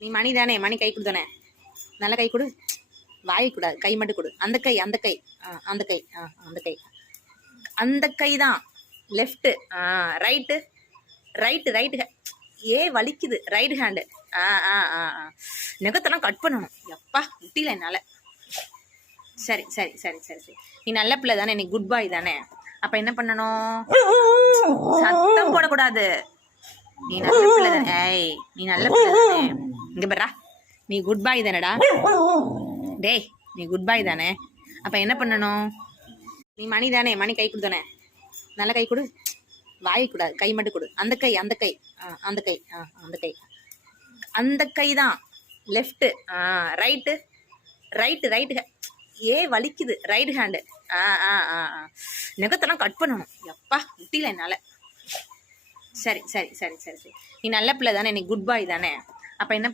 நீ மணி தானே, மணி கை கொடு தானே. நல்ல கை கொடு. வாயை கூடாது, கை மட்டும் கொடு. அந்த கை, அந்த கை, அந்த கை, அந்த கை, அந்த கை தான். Left, right, right, right. வலிக்குது. Right hand. நெகத்தெல்லாம் கட் பண்ணணும். எப்பா முட்டில என்னால. சரி சரி சரி சரி சரி. நீ நல்ல பிள்ளை தானே, நீ குட் பாய் தானே. அப்ப என்ன பண்ணணும்? சத்தம் போடக்கூடாது. நீ நல்ல பிள்ளை தானே. ஏய், நீ நல்ல பிள்ளை தானே. இங்க பர்றா, நீ குட் பாய் தானேடா. டேய், நீ குட் பாய் தானே. அப்ப என்ன பண்ணணும்? நீ மணி தானே, மணி கை கொடு தானே. நல்ல கை கொடு. வாயை கூடாது, கை மட்டும் கொடு. அந்த கை, அந்த கை, அந்த கை, அந்த கை, அந்த கை தான். Left, right, right, right. வலிக்குது. Right hand. நெகத்தெல்லாம் கட் பண்ணணும். எப்பா முட்டில என்னால. சரி சரி சரி சரி சரி. நீ நல்ல பிள்ளை தானே, நீ குட் பாய் தானே. அப்ப என்ன